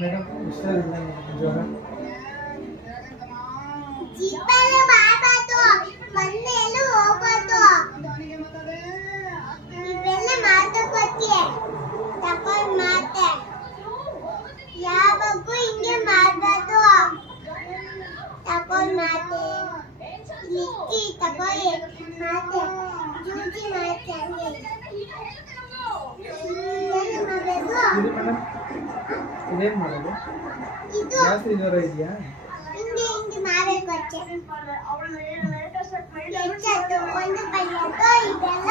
Madam ಹುಷಾರಿಲ್ಲ ಜ್ವರ. ಜೀಪಲ್ಲಿ ಬಾಬಾದು ಮನೆಯಲ್ಲೂ ಹೋಗೋದು ಇವೆಲ್ಲ ಮಾತುಕತೆ ತಗೊಂಡು ಮಾತೆ ಯಾವಾಗೂ ಹಿಂಗೆ ಮಾಡಬಾರ್ದು. ತಗೊಂಡು ಮಾತೆ ಲಿಕ್ಕಿ ತಗೊಳ್ಳಿ ಮಾತೆ ಜೂಜಿ ಮಾತೆ ಹಂಗೆ ಏನು ಮಾಡಬೇಕು. ಇದು ಮೇಡಮ್ ಇದೇನು ಮಾಡೋದು? ಇದು ಜಾಸ್ತಿ ಜ್ವರ ಇದೆಯಾ? ಹಿಂಗೆ ಹಿಂಗೆ ಮಾಡಬೇಕು ಅಷ್ಟೇ. ಹೆಚ್ಚಾಯ್ತು ಒಂದು ಬೈಯತ್ತು ಇವೆಲ್ಲ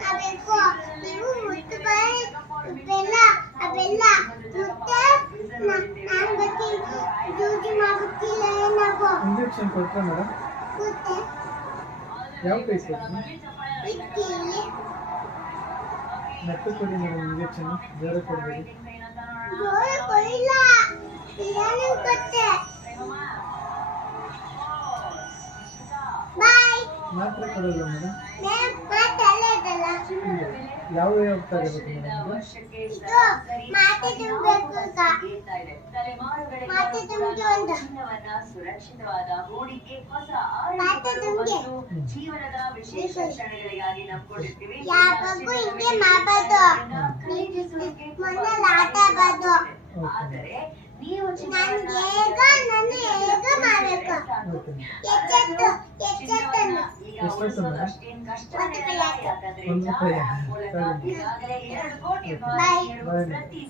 ಮಾಡಬೇಕು. ನೀವು ಮುಟ್ಟುಕೊಳ್ಳಿ ಇವೆಲ್ಲ ಅವೆಲ್ಲ ಮುಟ್ಟೆ ನಾನು ಬರ್ತೀನಿ ಡ್ಯೂಟಿ ಮಾಡ್ಬಿಟ್ಟಿಲ್ಲ ಏನಾಗೋ ಇಂಜೆಕ್ಷನ್ ಕೊಡ್ತಾ ಮೇಡಮ್? ಮುಟ್ಟೆ ಯಾವ ಕೈ ಕೊಡ್ತೀನಿ? ಇಟ್ಟಿಲ್ಲಿ ಮೆಟ್ಟು ಕೊಡಿ ಮೇಡಮ್ ಇಂಜೆಕ್ಷನ್. ಜ್ವರ ಕೊಡಬೇಡಿ. ಜೋರ ಕೊಯ್ಲ ಏನು ಕೊಟ್ಟೆ. ಬಾಯ್ ಮಾತ್ರ ಕೊಡಲ್ಲ ಮೇಡಮ್? ಮಾತಾಡೋದಲ್ಲ ಯಾವ ತಗೋಬೇಕು ಮೇಡಮ್? ಇದು ಮಾತೆ ತುಂಬಬೇಕು ಈಗ ಮಾತೆ ತುಂಬಿ ಒಂದು ಸುರಕ್ಷಿತವಾದ ಹೂಡಿಕೆ ಹೊಸ ಮಾತೆ ತುಂಬಿ ಜೀವನದ ವಿಶೇಷ ಕ್ಷಣಗಳಿಗಾಗಿ ನಂಬ್ಕೊಂಡಿರ್ತೀವಿ. ಯಾವಾಗೂ ಹಿಂಗೆ ಮಾಡಬಾರ್ದು. ಮೊನ್ನೆ ಆಟ ಆಡಬಾರ್ದು. ಆದರೆ ನೀವು ನಾನು ಹೇಗ ಮಾಡಬೇಕು. ಎಚ್ಚೆತ್ತನ್ನು ಅಷ್ಟೇನು ಕಷ್ಟ ಒಂದು ಕೈ ಒಂದು ಕೈ. ಈಗಾಗಲೇ 2 ಕೋಟಿ ಬಾಯ್ ರೂಪಾಯಿ ಪ್ರತಿ